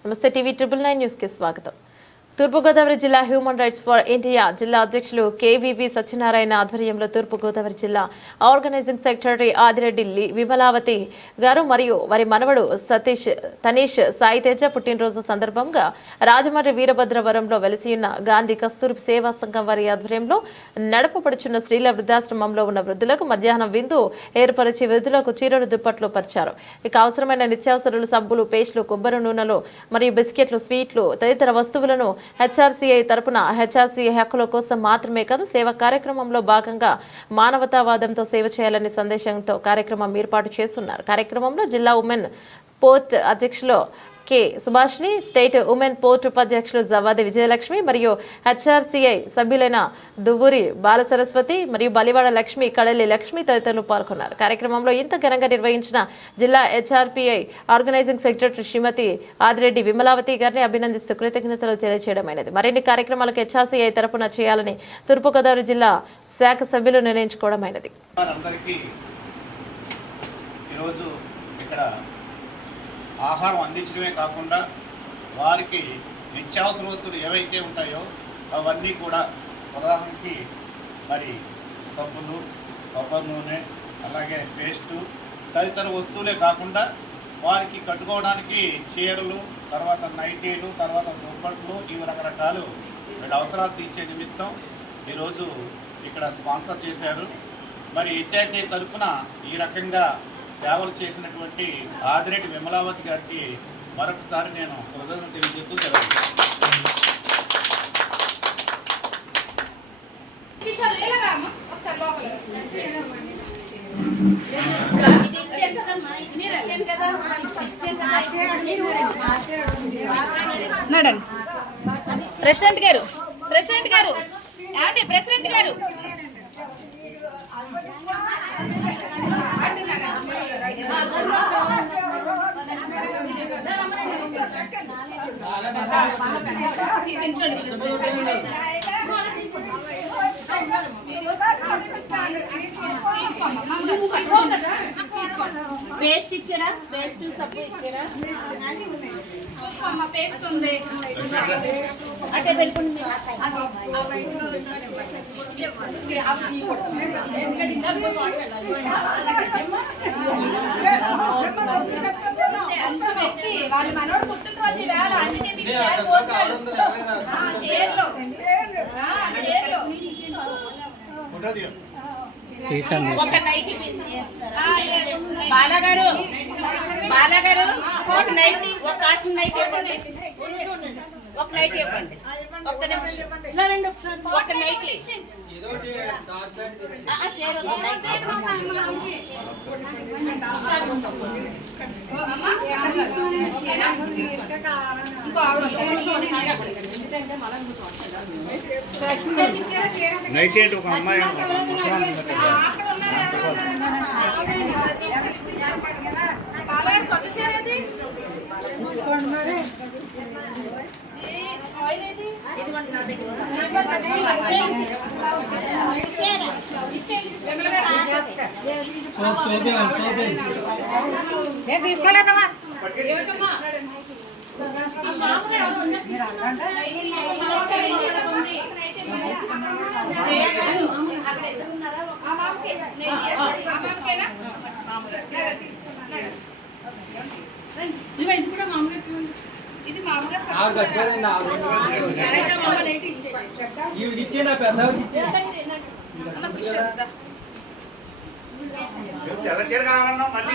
నమస్తే TV triple nine న్యూస్కి స్వాగతం తూర్పుగోదావరి జిల్లా హ్యూమన్ రైట్స్ ఫర్ ఇండియా జిల్లా అధ్యక్షులు కేవీబీ సత్యనారాయణ ఆధ్వర్యంలో తూర్పుగోదావరి జిల్లా ఆర్గనైజింగ్ సెక్రటరీ ఆదిరెడ్డి విమలావతి గారు మరియు వారి మనవడు సతీష్ తనీష్ సాయితేజ పుట్టినరోజు సందర్భంగా రాజమండ్రి వీరభద్రవరంలో వెలిసియున్న గాంధీ కస్తూరి సేవా సంఘం వారి ఆధ్వర్యంలో నడపబడుచున్న స్త్రీల వృద్ధాశ్రమంలో ఉన్న వృద్ధులకు మధ్యాహ్నం విందు ఏర్పరిచి వృద్ధులకు చీరలు దుప్పట్లు పరిచారు. ఇక అవసరమైన నిత్యావసరాలు సబ్బులు పేస్టులు కొబ్బరి నూనెలు మరియు బిస్కెట్లు స్వీట్లు తదితర వస్తువులను హెచ్ఆర్సీఐ తరపున హెచ్ఆర్సీఐ హక్కుల కోసం మాత్రమే కాదు సేవ కార్యక్రమంలో భాగంగా మానవతావాదంతో సేవ చేయాలనే సందేశంతో కార్యక్రమం ఏర్పాటు చేస్తున్నారు. కార్యక్రమంలో జిల్లా ఉమెన్ పోర్ట్ అధ్యక్షులు K Subhashini state women port ఉపాధ్యక్షులు జవాది విజయలక్ష్మి మరియు హెచ్ఆర్సీఐ సభ్యులైన దువ్వూరి బాలసరస్వతి మరియు బలివాడ లక్ష్మి కడలి లక్ష్మి తదితరులు పాల్గొన్నారు. కార్యక్రమంలో ఇంత ఘనంగా నిర్వహించిన జిల్లా HRPI organizing secretary Srimati Adireddy Vimalavathi గారిని అభినందిస్తూ కృతజ్ఞతలు తెలియజేయడమైనది మరిన్ని కార్యక్రమాలకు హెచ్ఆర్సీఐ తరపున చేయాలని తూర్పుగోదావరి జిల్లా శాఖ సభ్యులు నిర్ణయించుకోవడమైనది ఈరోజు ఇక్కడ ఆహారం అందించడమే కాకుండా వారికి నిత్యావసర వస్తువులు ఏవైతే ఉంటాయో అవన్నీ కూడా ఉదాహరణకి మరి సబ్బులు కొబ్బరి నూనె అలాగే పేస్టు తదితర వస్తువులే కాకుండా వారికి కట్టుకోవడానికి చీరలు తర్వాత నైటీలు తర్వాత దుప్పట్లు ఇవి రకరకాలు వీళ్ళ అవసరాలు తీర్చే నిమిత్తం ఈరోజు ఇక్కడ స్పాన్సర్ చేశారు. మరి హెచ్ఐసి తరఫున ఈ రకంగా సేవలు చేసినటువంటి ఆదిరెడ్డి విమలావతి గారికి మరొకసారి నేను కృతజ్ఞతలు తెలియజేస్తూ ప్రెసిడెంట్ గారు ప్రెసిడెంట్ గారు. ఏమండి ప్రెసిడెంట్ గారు నిల్చోండి తీసుకోమ్మా మామగారు తీసుకోండి తీసుకోండి పేస్ట్ ఇచ్చారా పేస్ట్ సబ్బు ఇచ్చారా పేస్ట్ ఉంది అంటే వెళ్ళిపోండి మీరు. వాళ్ళ మనోడు పుట్టినరోజు ఈవేళ చీరలో. చీరలో. ఒక నైట్. బాలగారు బాలగారు ఒక నైట్ ఒక కాటన్ నైట్ ఇవ్వండి ఒక నైట్ ఇవ్వండి ఒక్క నిమిషం. ఒక నైట్ చీర నైట్ ఓ, అమ్మా, మామగారు. ఓకేనా? ఇంకో ఆవిడ నైట్ ఒక అమ్మాయి ఒక ముసలామె ఉంది. నేను ఇయ్యను. ఆ ఇది కూడా మామూలు కట్టారండి ఆవిడ ఈవిడ ఇచ్చే నా పెద్దవికి ఇచ్చే. తెల్ల చీర కావాలన్నావు మళ్ళీ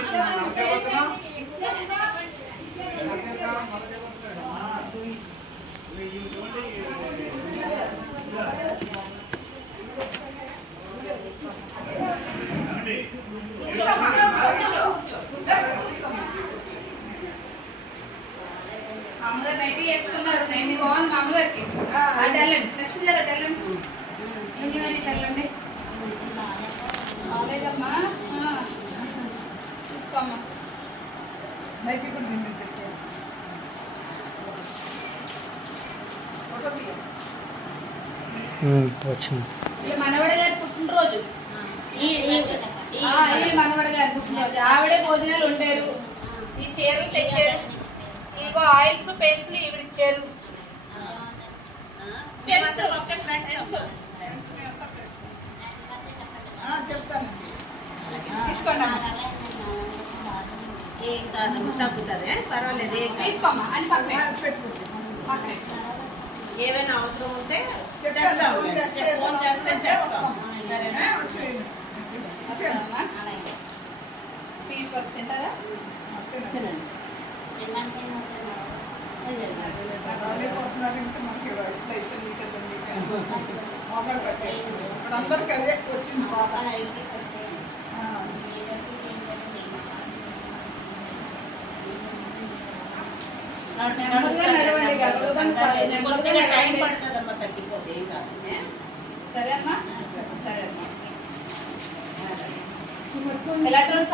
వేసుకున్నారు నైటీ బాగుంది మామగారికి లక్ష్మి గారు వెళ్ళండి బాగాలేదమ్మా. తీసుకోమ్మా. మనవడి గారి పుట్టినరోజు. ఈ ఈ- ఈ ఆ, ఈ మనవడి గారి పుట్టినరోజు. ఆవిడే భోజనాలు వండారు. ఈ చీరలు తెచ్చారు. ఇగో ఆయిల్స్ పేస్ట్లు ఇవి ఇచ్చారు. చెప్తాను. తీసుకోండి. ఏం కాదు తగ్గుతుంది పర్వాలేదు ఏం తీసుకోమ్మా అని ఏమైనా అవసరం ఉంటే. ఫోన్ చేస్తే చేస్తే సరేనా? వచ్చేయండి. వస్తామమ్మా స్వీట్ బాక్స్ తింటారా పోతున్నారు ఇంకా మనకి వయసులో అయిపోయింది కదండి మొగలు పట్టేస్తుంది ఇప్పుడు అందరికి అదే వచ్చింది బాగా నెమ్మదిగా నడవండి, గబగబా కాదు, నెమ్మదిగా కొద్దిగా టైం నడవండి. పడుతుందమ్మా తగ్గిపోతే ఏం కాదు ఏ? సరే అమ్మా సరే అమ్మా ఎలక్ట్రానిక్స్